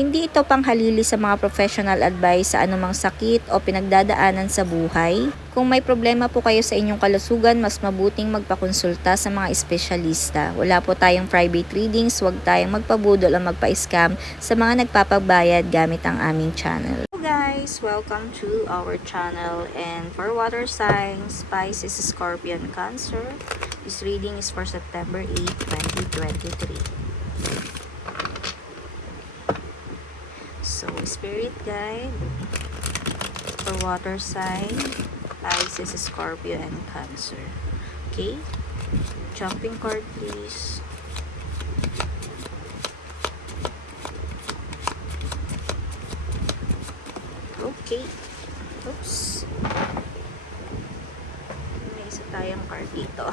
Hindi ito panghalili sa mga professional advice sa anumang sakit o pinagdadaanan sa buhay. Kung may problema po kayo sa inyong kalusugan, mas mabuting magpakonsulta sa mga espesyalista. Wala po tayong private readings, huwag tayong magpabudol o magpa-scam sa mga nagpapagbayad gamit ang aming channel. Hello guys! Welcome to our channel and for water signs, Pisces, Scorpion, Cancer. This reading is for September 8, 2023. So, spirit guide for water sign, Pisces, Scorpio, and Cancer. Okay? Jumping card, please. Okay. Oops. May isa tayong card dito.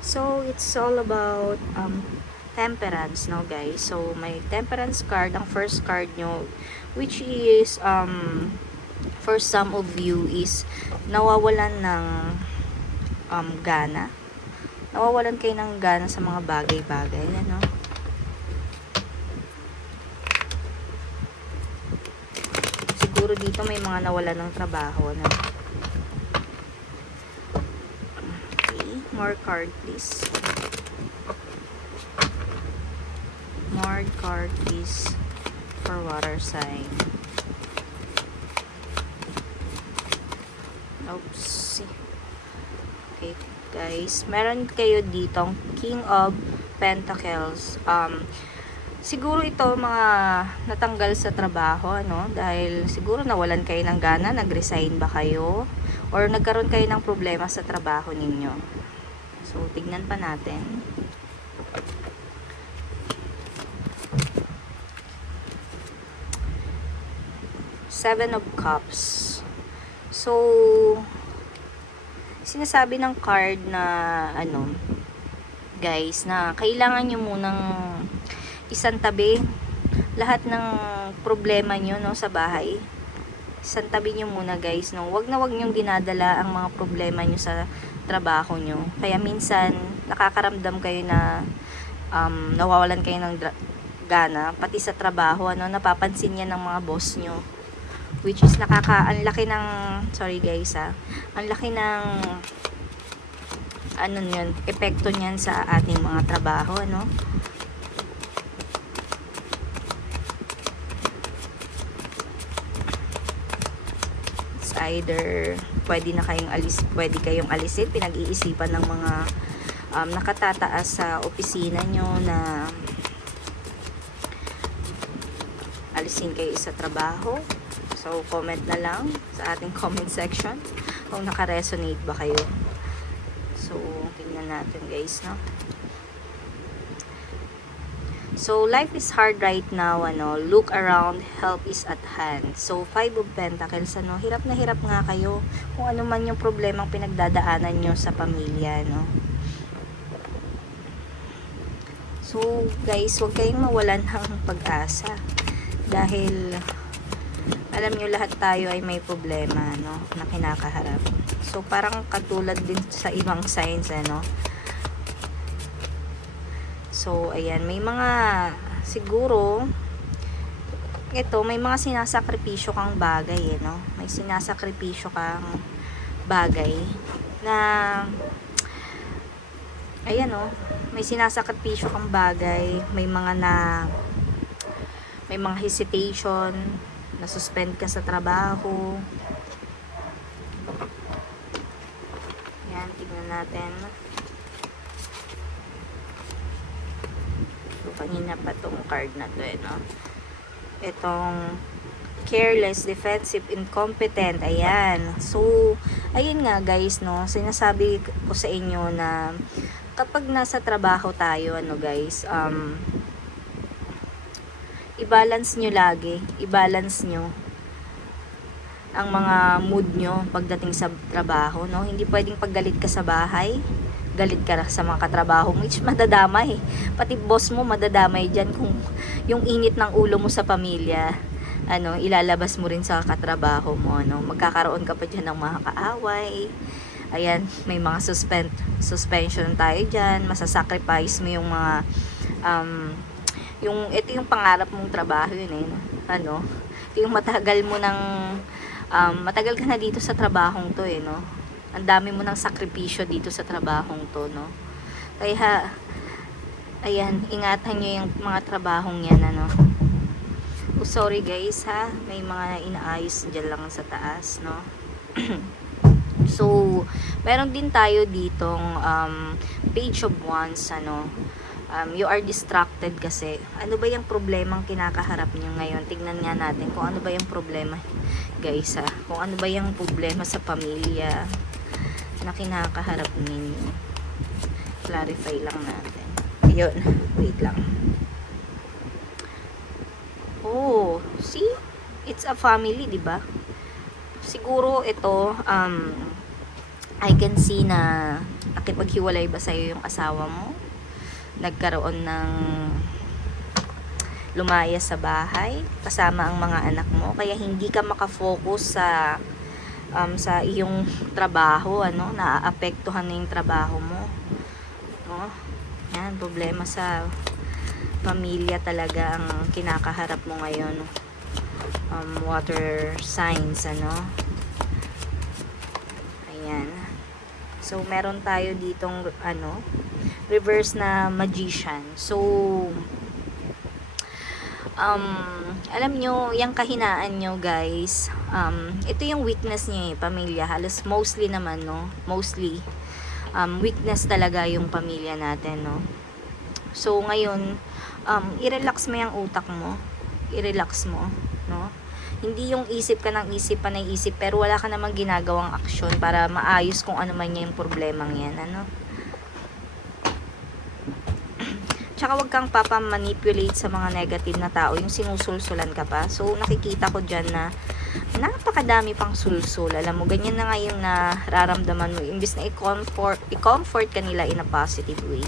So, it's all about um, temperance, no guys? So, may temperance card, ang first card nyo, which is, um, for some of you is, nawawalan ng um, gana. Nawawalan kayo ng gana sa mga bagay-bagay, ano? Siguro dito may mga nawalan ng trabaho, ano? More card please. More card please for water sign. Oops. Okay, guys. Meron kayo ditong King of Pentacles. Um, siguro ito mga natanggal sa trabaho, ano? Dahil siguro nawalan kayo ng gana, nag-resign ba kayo? Or nagkaroon kayo ng problema sa trabaho ninyo. So, tignan pa natin. Seven of Cups. So, sinasabi ng card na, ano, guys, na kailangan nyo munang isang tabi lahat ng problema nyo, no, sa bahay. Isang tabi nyo muna, guys, no. Wag na wag nyo dinadala ang mga problema nyo sa trabaho nyo. Kaya minsan, nakakaramdam kayo na um, nawawalan kayo ng gana, pati sa trabaho, ano, napapansin yan ng mga boss nyo which is nakaka ang laki ng sorry guys ah. Ang laki ng ano yun epekto niyan sa ating mga trabaho ano it's either pwede na kayong alis pwede kayong alisin. Pinag-iisipan ng mga um, nakatataas sa opisina nyo na alisin kayo sa trabaho So, comment na lang sa ating comment section kung naka-resonate ba kayo. So, tingnan natin guys, no? So, life is hard right now, ano, look around, help is at hand. So, five of pentacles, ano, hirap na hirap nga kayo kung ano man yung problemang pinagdadaanan nyo sa pamilya, no? So, guys, huwag kayong mawalan ng pag-asa. Dahil, alam nyo lahat tayo ay may problema no na kinakaharap. So parang katulad din sa ibang signs ano. So ayan may mga siguro ito may mga sinasakripisyo kang bagay eh, no. May sinasakripisyo kang bagay na ayan no may sinasakripisyo kang bagay may mga na may mga hesitation na-suspend ka sa trabaho. Yan, tignan natin. So, kanina pa tong card na to, eh, no? Itong careless, defensive, incompetent. Ayan. So, ayun nga guys, no, sinasabi ko sa inyo na kapag nasa trabaho tayo, ano guys, um, i-balance nyo lagi, i-balance nyo ang mga mood nyo pagdating sa trabaho, no? Hindi pwedeng paggalit ka sa bahay, galit ka sa mga katrabaho mo, which madadamay. Pati boss mo madadamay dyan kung yung init ng ulo mo sa pamilya, ano, ilalabas mo rin sa katrabaho mo, ano. Magkakaroon ka pa dyan ng mga kaaway. Ayan, may mga suspend, suspension tayo dyan, masasacrifice mo yung mga, um, yung, ito yung pangarap mong trabaho yun eh, no? ano, ito yung matagal mo ng, um, matagal ka na dito sa trabahong to eh, no? Ang dami mo ng sakripisyo dito sa trabahong to, no? Kaya, ayan, ingatan nyo yung mga trabahong yan, ano? Oh, sorry guys, ha? May mga inaayos dyan lang sa taas, no? so, meron din tayo ditong um, page of wands, ano? Um, you are distracted kasi. Ano ba yung problemang kinakaharap niyo ngayon? Tignan nga natin kung ano ba yung problema guys ha kung ano ba yung problema sa pamilya na kinakaharap ninyo. Clarify lang natin. Ayun wait lang. Oh see? It's a family di ba? Siguro ito um I can see na nakipaghiwalay ba sa'yo yung asawa mo nagkaroon ng lumayas sa bahay kasama ang mga anak mo. Kaya hindi ka makafocus sa um, sa iyong trabaho ano? Naaapektuhan na yung trabaho mo. No? Yan problema sa pamilya talaga ang kinakaharap mo ngayon. Um, water signs ano? Ayan. So meron tayo ditong ano reverse na magician. So, um, alam nyo, yung kahinaan nyo, guys, um, ito yung weakness niya eh, pamilya. Halos mostly naman, no? Mostly, um, weakness talaga yung pamilya natin, no? So, ngayon, um, i-relax mo yung utak mo. I-relax mo, no? Hindi yung isip ka ng isip pa na isip, pero wala ka namang ginagawang aksyon para maayos kung ano man yung problemang yan, ano? Tsaka wag kang papamanipulate sa mga negative na tao, yung sinusulsulan ka pa. So, nakikita ko dyan na napakadami pang sulsul. Alam mo, ganyan na nga yung nararamdaman mo. Imbis na i-comfort, i-comfort ka nila in a positive way.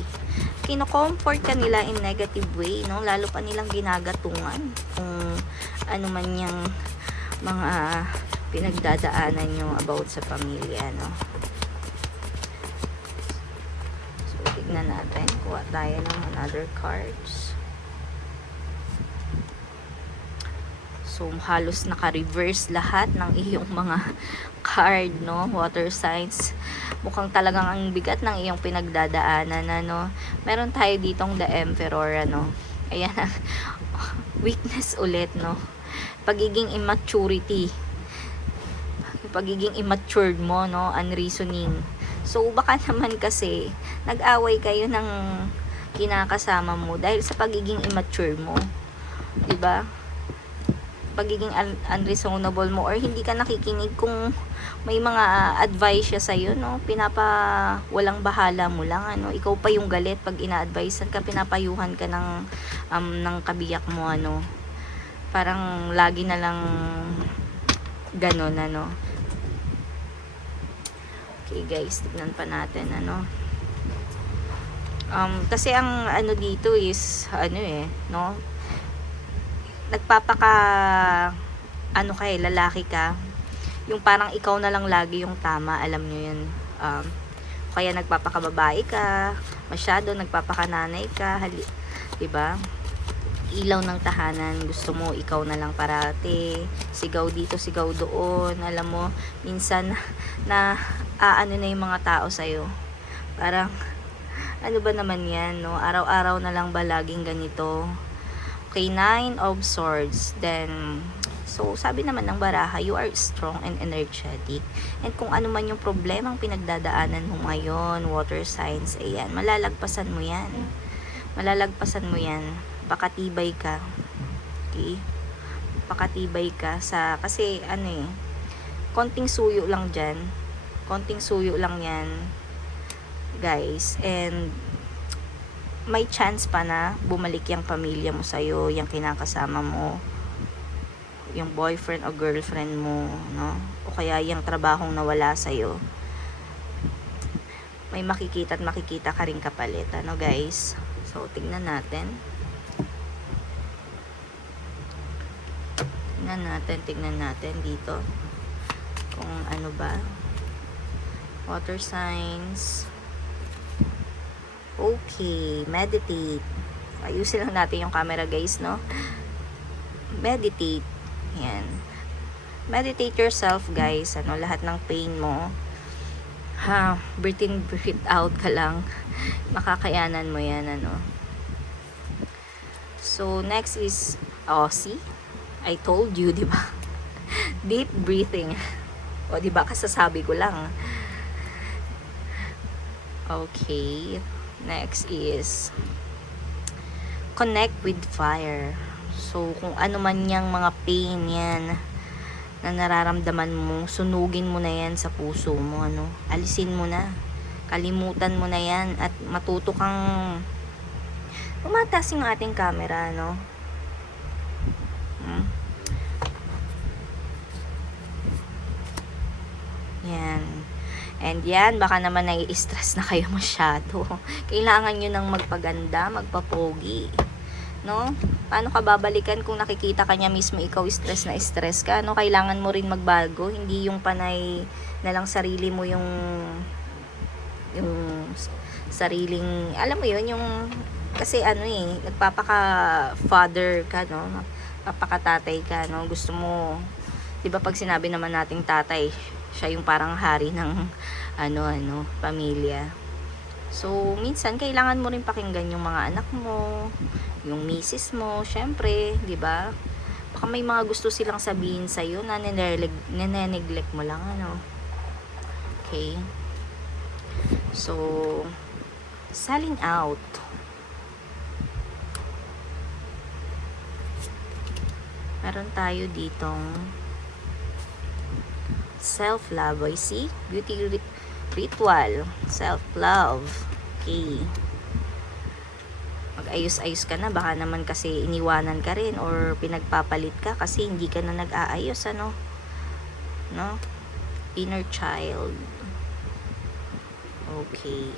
Kino-comfort ka nila in negative way, no? Lalo pa nilang ginagatungan. Kung ano man yung mga pinagdadaanan nyo about sa pamilya, no? Tignan natin. Kuha tayo ng another cards. So, halos naka-reverse lahat ng iyong mga card, no? Water signs. Mukhang talagang ang bigat ng iyong pinagdadaanan, ano? Meron tayo ditong the Emperor, ano? Ayan, weakness ulit, no? Pagiging immaturity. Pagiging immatured mo, no? Unreasoning So, baka naman kasi, nag-away kayo ng kinakasama mo dahil sa pagiging immature mo. ba? Pagiging un- unreasonable mo or hindi ka nakikinig kung may mga advice siya sa iyo, no? Pinapa walang bahala mo lang, ano? Ikaw pa yung galit pag ina-advisean ka, pinapayuhan ka ng um, ng kabiyak mo, ano? Parang lagi na lang ganon, ano? Okay guys, tignan pa natin ano. Um, kasi ang ano dito is ano eh, no? Nagpapaka ano kay lalaki ka. Yung parang ikaw na lang lagi yung tama, alam niyo 'yun. Um, kaya nagpapakababae ka, masyado nagpapakananay ka, hali, 'di ba? ilaw ng tahanan gusto mo ikaw na lang parate sigaw dito sigaw doon alam mo minsan na aano na yung mga tao sa'yo parang ano ba naman yan no araw-araw na lang ba laging ganito okay nine of swords then so sabi naman ng baraha you are strong and energetic and kung ano man yung problemang pinagdadaanan mo ngayon water signs ayan malalagpasan mo yan malalagpasan mo yan baka tibay ka. Okay? magpakatibay ka sa, kasi ano eh, konting suyo lang dyan. Konting suyo lang yan, guys. And, may chance pa na bumalik yung pamilya mo sa'yo, yung kinakasama mo, yung boyfriend o girlfriend mo, no? O kaya yung trabahong nawala sa'yo. May makikita at makikita ka rin kapalit, ano guys? So, tingnan natin. Tingnan natin, tingnan natin dito. Kung ano ba. Water signs. Okay, meditate. Ayusin lang natin yung camera guys, no? Meditate. Yan. Meditate yourself guys. Ano, lahat ng pain mo. Ha, breathe in, breathe out ka lang. Makakayanan mo yan, ano. So, next is, oh, see? I told you, di ba? Deep breathing. O, di ba? Kasasabi ko lang. Okay. Next is connect with fire. So, kung ano man yang mga pain yan na nararamdaman mo, sunugin mo na yan sa puso mo, ano. Alisin mo na. Kalimutan mo na yan at matuto kang umataas yung ating camera, no. Hmm. Yan. And yan, baka naman nai-stress na kayo masyado. Kailangan nyo nang magpaganda, magpapogi. No? Paano ka babalikan kung nakikita ka niya mismo ikaw stress na stress ka? No? Kailangan mo rin magbago. Hindi yung panay na lang sarili mo yung yung sariling, alam mo yun, yung kasi ano eh, nagpapaka father ka, no? Papakatatay ka, no? Gusto mo, 'di ba pag sinabi naman nating tatay, siya yung parang hari ng ano ano pamilya. So minsan kailangan mo rin pakinggan yung mga anak mo yung misis mo syempre di ba? Baka may mga gusto silang sabihin sa iyo na nene-neglect mo lang ano. Okay? So selling out. Meron tayo ditong self-love. I see. Beauty ri- ritual. Self-love. Okay. Mag-ayos-ayos ka na. Baka naman kasi iniwanan ka rin or pinagpapalit ka kasi hindi ka na nag-aayos. Ano? No? Inner child. Okay.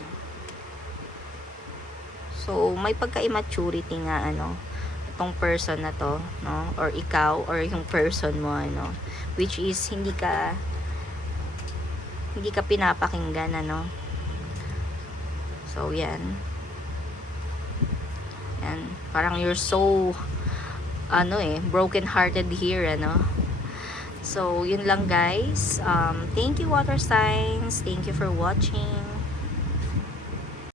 So, may pagka-immaturity nga, ano, itong person na to, no? Or ikaw, or yung person mo, ano, which is hindi ka hindi ka pinapakinggan ano? So yan. Yan. Parang you're so ano eh broken hearted here ano? So yun lang guys. Um, thank you water signs. Thank you for watching